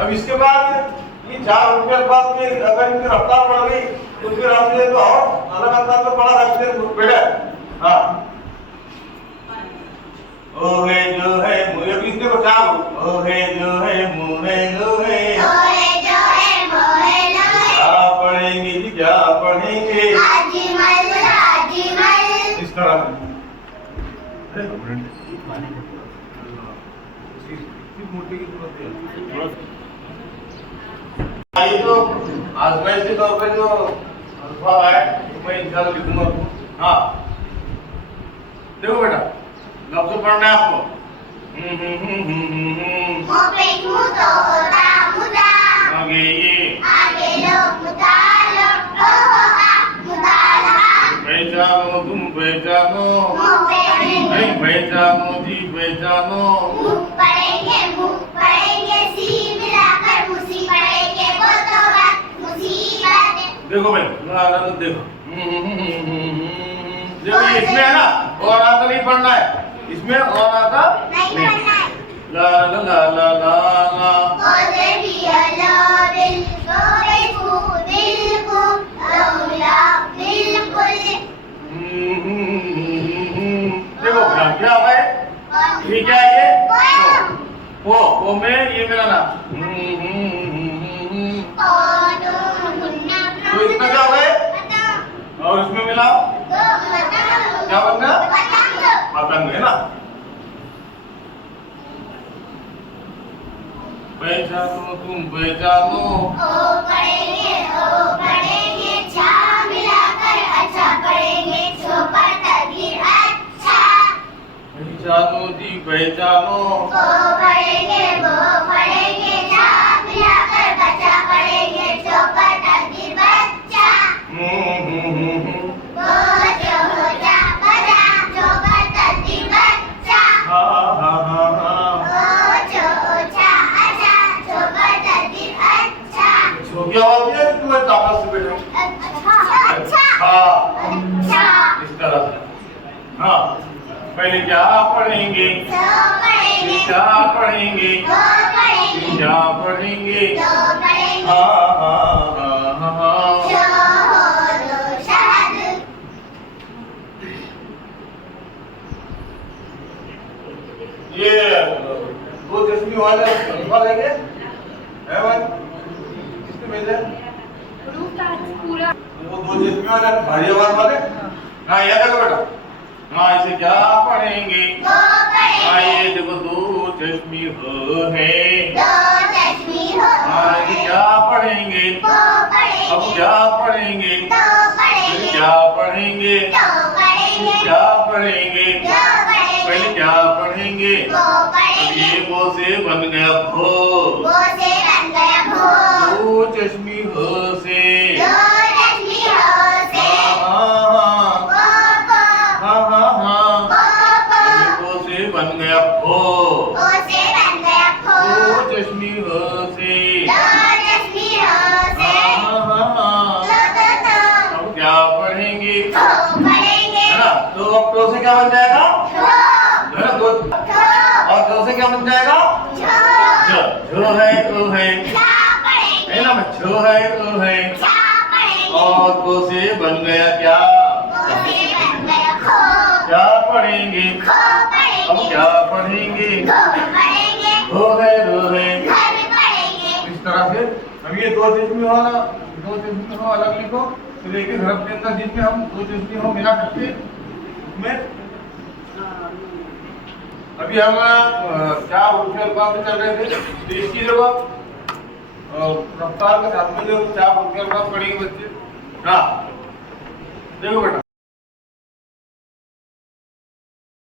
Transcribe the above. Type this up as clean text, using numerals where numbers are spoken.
अब इसके बाद ये 4 रुपये अल्फाज में अगर इनकी रफ्तार बढ़ गई तो फिर हम ये तो और अलग अंदाज में पढ़ा सकते हैं बेटा। हाँ ओ है जो है मुझे भी इसके को क्या ओ है जो है मुझे लो है क्या पढ़ेंगे जी क्या पढ़ेंगे इस तरह ये जो आजमाइश के तौर पे जो अल्फा है मैं इंशाल्लाह लिखूंगा। हाँ देखो बेटा लफ्ज़ पढ़ना है आपको। पहचानो तुम पहचानो नहीं पहचानो जी पहचानो देखो भाई देखो देखो इसमें है ना और आता नहीं पढ़ना है इसमें और आता नहीं ला ला ला ला ला देखो क्या है ठीक है ये वो में ये मिलाना तो इसमें क्या है और इसमें मिलाओ क्या बनना पतंग है ना। पहचानो तुम पहचानो छा मिलाकर अच्छा पढ़ेंगे छुपा तकदीर अच्छा पहचानो जी पहचानो वो पढ़ेंगे छा मिलाकर बच्चा पढ़ेंगे छुपा तकदीर बच्चा वो जो हो जा बजा छुपा तकदीर बच्चा वो जो छा अच्छा छुपा तकदीर अच्छा छो क्या बात है तुम्हें ताकत से बैठो अच्छा इस तरह से। हाँ पहले क्या पढ़ेंगे क्या पढ़ेंगे क्या पढ़ेंगे हाँ हाँ हाँ हाँ ये दो चश्मी वाले अल्फा लेंगे है भाई किसने भेजा पूरा वो दो चश्मी वाले भारी आवाज वाले। हाँ ये देखो बेटा हाँ इसे क्या पढ़ेंगे हाँ ये देखो दो चश्मी हो है हाँ इसे क्या पढ़ेंगे अब क्या पढ़ेंगे क्या पढ़ेंगे क्या पढ़ेंगे पहले क्या पढ़ेंगे अब ये वो से बन गया भो दो चश्मी हो से बन गया भो दो चश्मी हो से अब क्या पढ़ेंगे है ना। तो अब तो से क्या बन जाएगा है ना दो और दो से क्या बन जाएगा जो है वो है ना जो है वो है और दो से बन गया क्या क्या पढ़ेंगे अब क्या पढ़ेंगे रो है इस तरह से। अब ये दो चीज हो अलग लिखो तो एक हरफ के अंदर जिसमें हम दो चीज हो मिला सकते उसमें। अभी हम क्या अल्फाज में चल रहे थे तो इसकी जगह रफ्तार के साथ में जो 4 अल्फाज पढ़ेंगे बच्चे। हाँ देखो बेटा